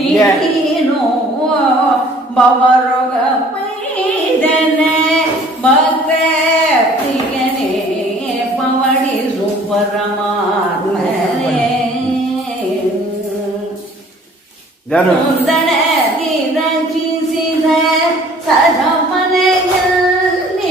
ನೀನು ಬವರೊಗ ಪೈದನೆ ಭಕ್ತ ಪ್ರಿಯನೇ ಪವಡಿಸು ಪರಮಾತ್ಮನೇ ಯಾರು ಸುಂದರದಿ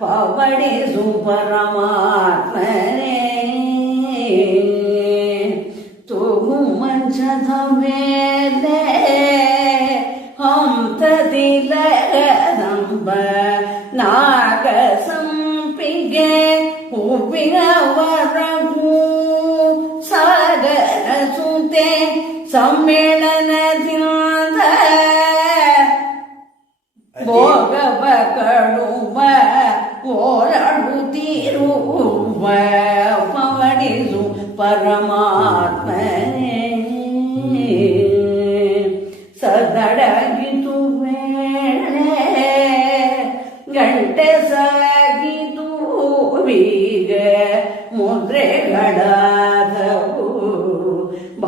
பவடி சுபரமாத்மனே தூகு மஞ்சதமேலே ஹம் ததில நம்ப நாகசம்பிகே உபின வரகூ ಸುತೆ ಸಮ್ಮೇಳನದಿಂದ ಭೋಗವ ಕಡುವ ಓಡಾಡುತ್ತಿರುವ ಪವಡಿಸು ಪರಮಾತ್ಮನೇ ಸದಡಗಿತು ವೇಳೆ ಗಂಟೆ ಸಾಗಿತು ಬೀಗ ಮುದ್ರೆಗಳಾದವು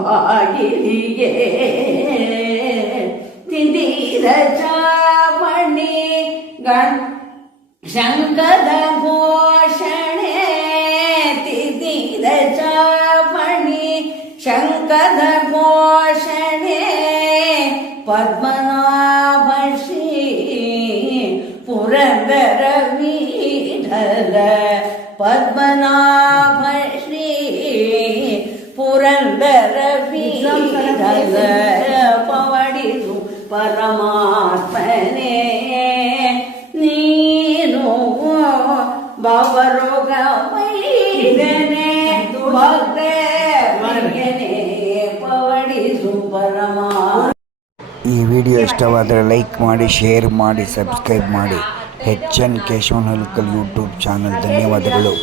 பாகிலியே திடீர சாவணி கண் சங்கத கோஷணே திடீர சாவணி சங்கத கோஷணே பத்மநாபஷி புரந்தர வீடல பத்மநாப ஸ்ரீ ಪುರಂದರ ವಿಠಲ ಪವಡಿದು ಪರಮಾತ್ಮನೇ. ನೀನು ಭವರೋಗ ಮೈದನೆ ಪವಡಿಸು ಈ ವಿಡಿಯೋ ಇಷ್ಟವಾದರೆ ಲೈಕ್ ಮಾಡಿ ಶೇರ್ ಮಾಡಿ ಸಬ್ಸ್ಕ್ರೈಬ್ ಮಾಡಿ. H N Keshavan Halkal YouTube channel. ಧನ್ಯವಾದಗಳು.